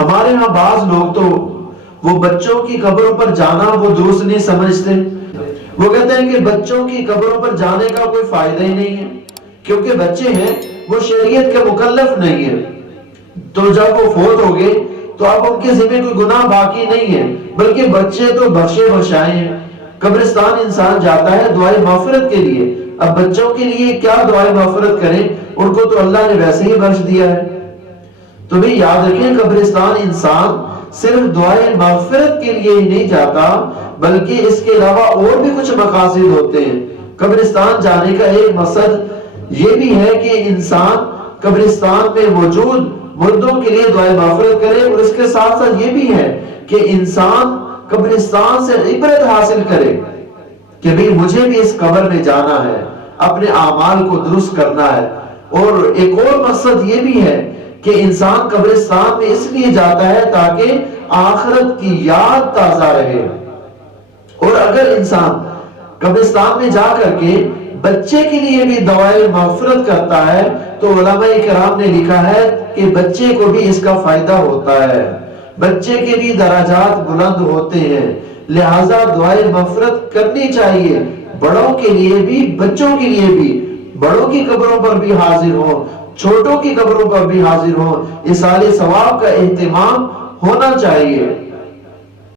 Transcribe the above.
ہمارے ہاں بعض لوگ تو وہ بچوں کی قبروں پر جانا وہ درست نہیں سمجھتے. وہ کہتے ہیں کہ بچوں کی قبروں پر جانے کا کوئی فائدہ ہی نہیں ہے، کیونکہ بچے ہیں وہ شریعت کے مکلف نہیں ہیں. تو جب وہ فوت ہو گئے تو اب ان کے ذمہ کوئی گناہ باقی نہیں ہے، بلکہ بچے تو بخشے بخشائے ہیں. قبرستان انسان جاتا ہے دعائے مغفرت کے لیے، اب بچوں کے لیے کیا دعائے مغفرت کریں، ان کو تو اللہ نے ویسے ہی بخش دیا ہے. تو بھی یاد رکھیں قبرستان انسان صرف دعائے مغفرت کے لیے ہی نہیں جاتا، بلکہ اس کے علاوہ اور بھی کچھ مقاصد ہوتے ہیں. قبرستان جانے کا ایک مقصد یہ بھی ہے کہ انسان قبرستان میں موجود مردوں کے لیے دعائے مغفرت کرے، اور اس کے ساتھ ساتھ یہ بھی ہے کہ انسان قبرستان سے عبرت حاصل کرے کہ بھی مجھے بھی اس قبر میں جانا ہے، اپنے اعمال کو درست کرنا ہے. اور ایک اور مقصد یہ بھی ہے کہ انسان قبرستان میں اس لیے جاتا ہے تاکہ آخرت کی یاد تازہ رہے. اور اگر انسان قبرستان میں جا کر کے بچے کے لیے بھی دعائے مغفرت کرتا ہے تو علماء کرام نے لکھا ہے کہ بچے کو بھی اس کا فائدہ ہوتا ہے، بچے کے بھی درجات بلند ہوتے ہیں. لہذا دعائے مغفرت کرنی چاہیے، بڑوں کے لیے بھی بچوں کے لیے بھی. بڑوں کی قبروں پر بھی حاضر ہوں، چھوٹوں کی قبروں پر بھی حاضر ہوں، ایصال ثواب کا اہتمام ہونا چاہیے.